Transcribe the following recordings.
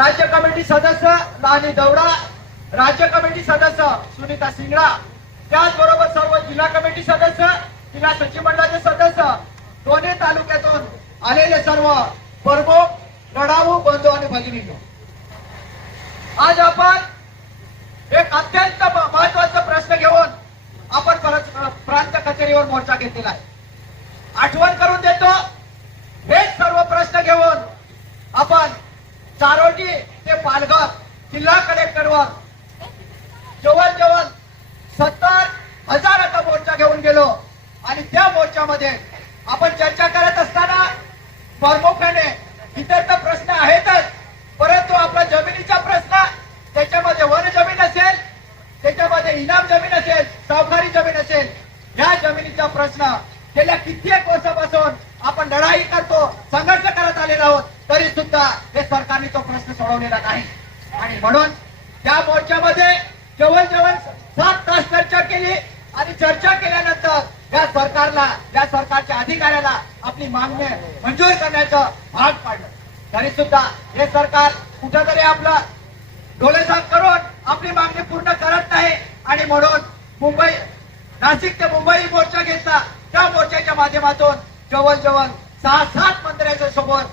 राज्य कमिटी सदस्य लानी दौडा, राज्य कमिटी सदस्य सुनीता सिंगळा, त्याचबरोबर सर्व जिल्हा कमिटी सदस्य, जिल्हा सचिव मंडळाचे सदस्य, दोन्ही तालुक्यातून आलेले सर्व प्रमुख लढाऊ बंधू आणि भगिनींनो, आज आपण एक अत्यंत महत्वाचा प्रश्न घेऊन आपण प्रांत कचेरीवर मोर्चा घेतलेला आहे. आठवण करून देतो, हेच सर्व प्रश्न घेऊन आपण चारोटी ते पालघर जिल्हा कलेक्टरवर जवळ 70,000चा मोर्चा घेऊन गेलो आणि त्या मोर्चामध्ये आपण चर्चा करत असताना प्रामुख्याने इतर तर प्रश्न आहेतच, परंतु आपला जमिनीचा प्रश्न, त्याच्यामध्ये वन जमीन असेल, त्याच्यामध्ये इनाम जमीन असेल, सावकारी जमीन असेल, या जमिनीचा प्रश्न गेल्या कित्येक वर्षापासून आपण लढाई करतो, संघर्ष करत आलेलो आहोत, तरी सुद्धा हे सरकारने तो प्रश्न सोडवलेला नाही. आणि म्हणून त्या मोर्चामध्ये जवळ 7 तास चर्चा केली आणि चर्चा केल्यानंतर या सरकारच्या अधिकाऱ्याला आपली मागणी मंजूर करण्याचं भाग पाडलं. तरी सुद्धा हे सरकार कुठेतरी आपलं डोळेझाक करून आपली मागणी पूर्ण करत नाही. आणि म्हणून नाशिक ते मुंबई मोर्चा घेतला. त्या मोर्चाच्या माध्यमातून जवळ 6-7 मंत्र्यांच्या सोबत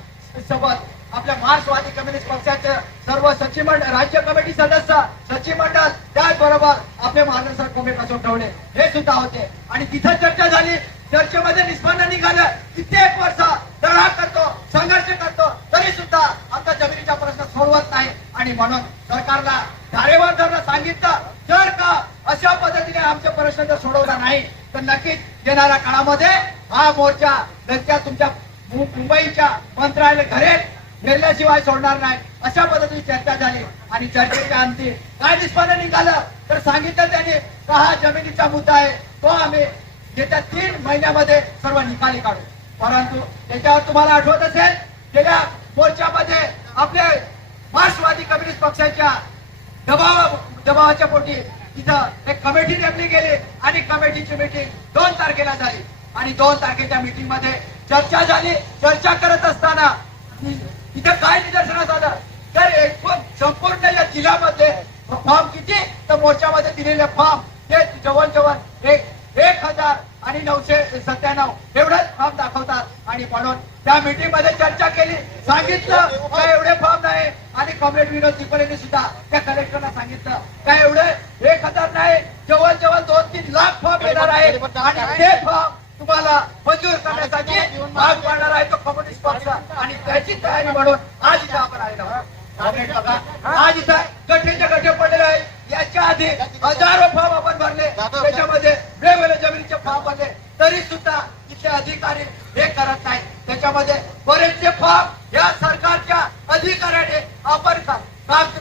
आपल्या मार्क्सवादी कम्युनिस्ट पक्षाचे सर्व सचिव मंडळ, राज्य कमिटी सदस्य, सचिव मंडळ, त्याचबरोबर आपले महाराष्ट्र कोमेट ठेवले हे सुद्धा होते. आणि तिथं चर्चा झाली. चर्चेमध्ये निष्पन्न निघालं, कित्येक वर्ष लढा करतो, संघर्ष करतो, तरी सुद्धा आमचा जमिनीचा प्रश्न सोडवत नाही. आणि म्हणून सरकारला धारेवर धरणं सांगितलं, जर का अशा पद्धतीने आमचे प्रश्न जर सोडवला नाही तर नक्कीच येणाऱ्या काळामध्ये हा मोर्चा तुमच्या मुंबईच्या मंत्रालय घरेल गेल्याशिवाय सोडणार नाही, अशा पद्धतीची चर्चा झाली. आणि चर्चेच्या अंती काय निष्पन्न निघालं तर सांगितलं त्यांनी का हा जमिनीचा मुद्दा आहे, तो आम्ही येत्या 3 महिन्यामध्ये सर्व निकाली काढू. परंतु त्याच्यावर तुम्हाला आठवत असेल, गेल्या मोर्चामध्ये आपले मार्क्सवादी कम्युनिस्ट पक्षाच्या दबावाच्या पोटी तिथं एक कमिटी नेमली गेली आणि कमिटीची मीटिंग 2 तारखेला झाली. आणि 2 तारखेच्या मीटिंग मध्ये चर्चा झाली. चर्चा करत असताना तिथे काय निदर्शनास आलं तर एकूण संपूर्ण या जिल्ह्यामध्ये फॉर्म किती तर मोर्चामध्ये दिलेले फॉर्म ते जवळ 1,997 एवढेच फॉर्म दाखवतात. आणि म्हणून त्या मीटिंग मध्ये चर्चा केली, सांगितलं काय एवढे फॉर्म नाही. आणि कॉम्रेड विनोद तिपरेंनी सुद्धा त्या कलेक्टरला सांगितलं काय एवढे 1,000 नाही, जवळ 2-3 लाख फॉर्म येणार आहे. आणि ते फॉर्म तुम्हाला मंजूर करण्यासाठी भाग पाडणार आहे तो कम्युनिस्ट पक्ष. आणि त्याची तयारी म्हणून आज इथं आपण आलेलो आहोत. आज इथं गठेच्या गठे पडलेले आहे. याच्या आधी हजारो फॉर्म आपण भरले, त्याच्यामध्ये वेगवेगळ्या जमिनीचे फॉर्म भरले, तरी सुद्धा इथले अधिकारी हे करत नाही. त्याच्यामध्ये बरेचसे फॉर्म या सरकारच्या अधिकाऱ्याने आपण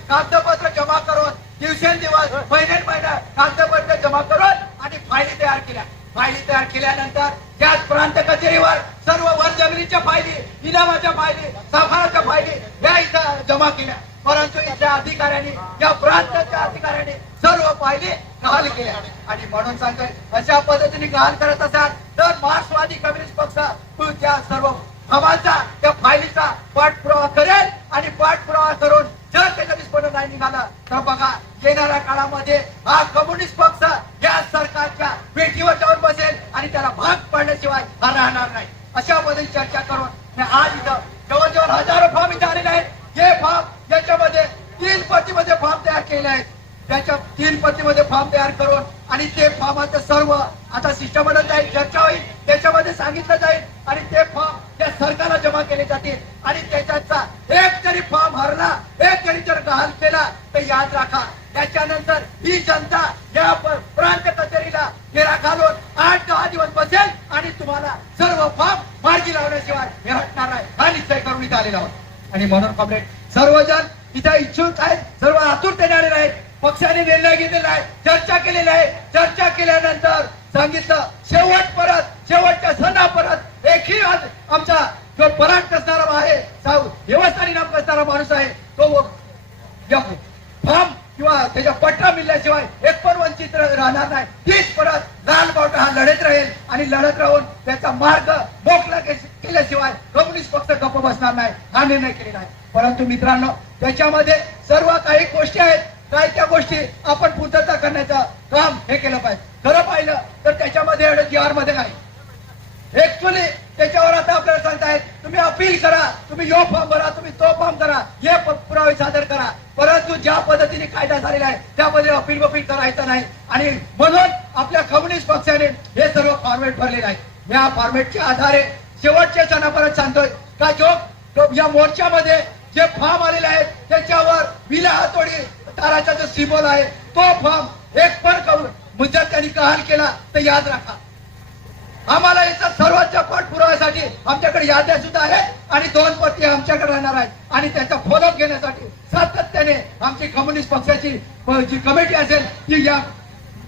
कागदपत्र जमा करून दिवसेंदिवस महिन्या कागदपत्र जमा करून आणि फायली तयार केल्या. फायली तयार केल्यानंतर त्याच प्रांत कचेरीवर सर्व वर जमिनीच्या फायली, इनामाच्या फायली, साफाराच्या फायली या इथं जमा केल्या. परंतु इथल्या अधिकाऱ्यांनी, या प्रांताच्या अधिकाऱ्यांनी सर्व फायली गहाळ केल्या. आणि म्हणून सांगतोय, अशा पद्धतीने गहाळ करत असाल तर मार्क्सवादी कम्युनिस्ट पक्ष त्या सर्व फॉर्माचा, त्या फायलीचा पाठपुरावा करेल. आणि पाठपुरावा करून जर त्याचा निष्पन्न नाही निघाला तर बघा येणाऱ्या काळामध्ये हा कम्युनिस्ट पक्ष या सरकारच्या पेटीवर जाऊन बसेल आणि त्याला भाग पाडण्याशिवाय हा राहणार नाही. अशा पद्धतीने चर्चा करून आज इथं जवळ हजारो फॉर्म इथे आलेले आहेत. हे फॉर्म याच्यामध्ये 3 पट्टीमध्ये फॉर्म तयार केले आहेत. त्याच्या 3 पट्टीमध्ये फॉर्म तयार करून आणि ते फॉर्माचं सर्व आता सिस्टममध्ये जाईल, चर्चा होईल, त्याच्यामध्ये सांगितलं जाईल आणि ते फॉर्म त्या सरकारला जमा केले जातील. आणि त्याच्याचा एक जरी फॉर्म हरला, एक जरी जर गहाळ केला तर याद राखा त्याच्यानंतर ही जनता या प्रांत कचेरीला घेरा घालून 8-10 दिवस बसेल आणि तुम्हाला सर्व फॉर्म मार्गी लावण्याशिवाय हे हटणार आहे. हा निश्चय करून इथे आलेला आहोत. आणि म्हणून कॉम्रेड सर्वजण इथे इच्छुक आहेत, सर्व आतुरतेने आलेले आहेत. पक्षाने निर्णय घेतलेला आहे, चर्चा केलेली आहे. चर्चा केल्यानंतर सांगितलं शेवटच्या सणा परत एकही आमचा जो पराग कसणारा आहे, व्यवस्थानी नाम कसणारा माणूस आहे, तो फॉर्म किंवा त्याच्या पट्टा मिळल्याशिवाय एक पण वंचित राहणार नाही. तीच परत लाल बावटा हा लढत राहील आणि लढत राहून त्याचा मार्ग मोकळा केल्याशिवाय कम्युनिस्ट पक्ष गप्प बसणार नाही. हा निर्णय केलेला आहे. परंतु मित्रांनो त्याच्यामध्ये सर्व काही गोष्टी आहेत, काय त्या गोष्टी आपण पूर्तता करण्याचं काम हे केलं पाहिजे. खरं पाहिलं तर त्याच्यामध्ये एवढं जी आर मध्ये काय ऍक्च्युअली त्याच्यावर आता आपल्याला सांगतायत तुम्ही अपील करा, तुम्ही यो फॉर्म भरा, तुम्ही तो फॉर्म करा, हे पुरावे सादर करा. परंतु ज्या पद्धतीने कायदा झालेला आहे त्या पद्धतीने अपील करायचं नाही आणि म्हणून आपल्या कम्युनिस्ट पक्षाने हे सर्व फॉर्मेट भरलेले आहे. या फॉर्मेटच्या आधारे शेवटच्या क्षणापर्यंत सांगतोय का जो या मोर्चामध्ये जे फॉर्म आलेले आहेत त्याच्यावर विला हातोडी ताराचा जो सिम्बॉल आहे तो फॉर्म एक पण करून जर त्यांनी गहाण केला तर याद राखा, आम्हाला याचा सर्वांच्या पाठपुराव्यासाठी आमच्याकडे याद्या सुद्धा आहेत आणि 2 पत्ती आमच्याकडे राहणार आहेत आणि त्याचा फॉलोअप घेण्यासाठी सातत्याने आमची कम्युनिस्ट पक्षाची जी कमिटी असेल ती या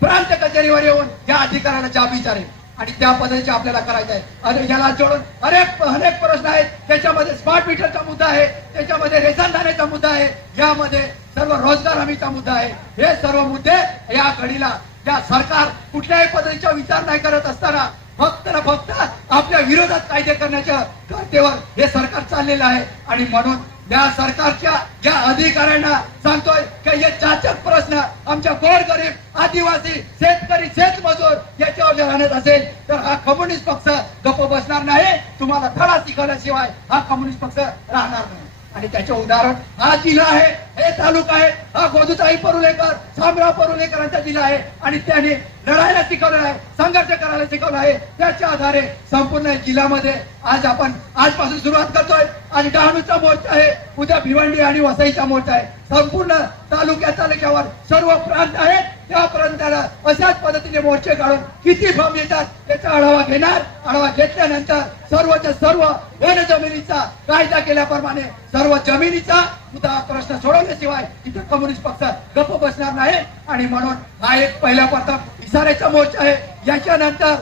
प्रांत कचेरीवर येऊन या अधिकाऱ्याला जाब विचारेल आणि त्या पद्धतीचे आपल्याला करायचं आहे. आणि याला जोडून अनेक प्रश्न आहेत. त्याच्यामध्ये स्मार्ट मीटरचा मुद्दा आहे, त्याच्यामध्ये रेशन धान्याचा मुद्दा आहे, यामध्ये सर्व रोजगार हमीचा मुद्दा आहे. हे सर्व मुद्दे या घडीला या सरकार कुठल्याही पद्धतीचा विचार नाही करत असताना फक्त ना फक्त आपल्या विरोधात कायदे करण्याच्या धर्तीवर हे सरकार चाललेलं आहे. आणि म्हणून या सरकारच्या या अधिकाऱ्यांना सांगतोय की हे जाचक प्रश्न आमच्या गोरगरीब आदिवासी शेतकरी शेतमजूर याच्यावर जर आणत असेल तर हा कम्युनिस्ट पक्ष गप्प बसणार नाही. तुम्हाला धडा शिकवल्याशिवाय हा कम्युनिस्ट पक्ष राहणार नाही. आणि त्याचे उदाहरण हा जिल्हा आहे, हे तालुका आहे, हा गोदूताई परुलेकर शामराव परुलेकरांचा जिल्हा आहे आणि त्यांनी लढायला शिकवलेला आहे, संघर्ष करायला शिकवला आहे. त्याच्या आधारे संपूर्ण जिल्ह्यामध्ये आज आपण आजपासून सुरुवात करतोय. आज डहाणूचा मोर्चा आहे, उद्या भिवंडी आणि वसईचा मोर्चा आहे. संपूर्ण तालुक्यावर सर्व प्रांत आहे, त्या प्रांताला अशाच पद्धतीने मोर्चे काढून किती फॉर्म येतात याचा आढावा घेणार. आढावा घेतल्यानंतर सर्वच्या सर्व वन जमिनीचा कायदा केल्याप्रमाणे सर्व जमिनीचा मुद्दा प्रश्न सोडवल्याशिवाय इथे कम्युनिस्ट पक्ष गप्प बसणार नाही. आणि म्हणून हा एक पहिला प्रथम इशाऱ्याचा मोर्चा आहे. याच्यानंतर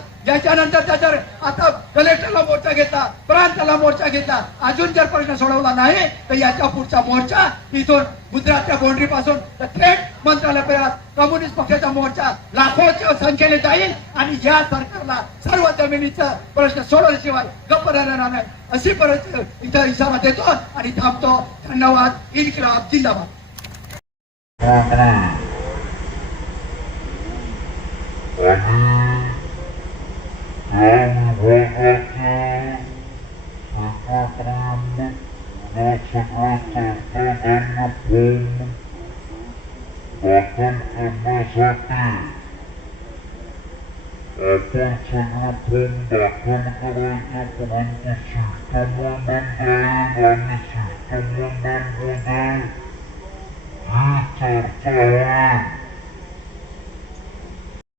त्याच्या आता कलेक्टरला मोर्चा घेतला, प्रांताला मोर्चा घेतला, अजून जर प्रश्न सोडवला नाही तर याच्या पुढचा मोर्चा इथून गुजरातच्या बाउंड्री पासून तर थेट मंत्रालयापर्यंत कम्युनिस्ट पक्षाचा मोर्चा लाखोच्या संख्येने जाईल आणि या सरकारला सर्व जमिनीचा प्रश्न सोडवल्याशिवाय गप्प राहणार नाही अशी परिस्थिती इथं इशारा देतो आणि थांबतो. धन्यवाद. इन्किलाब जिंदाबाद. दाखल करण्यासाठी आपण सगळे फॉर्म दाखल करायचे, परंतु शिष्टमंडळ जाईल आणि शिष्टमंडळमध्ये ही चर्चा होईल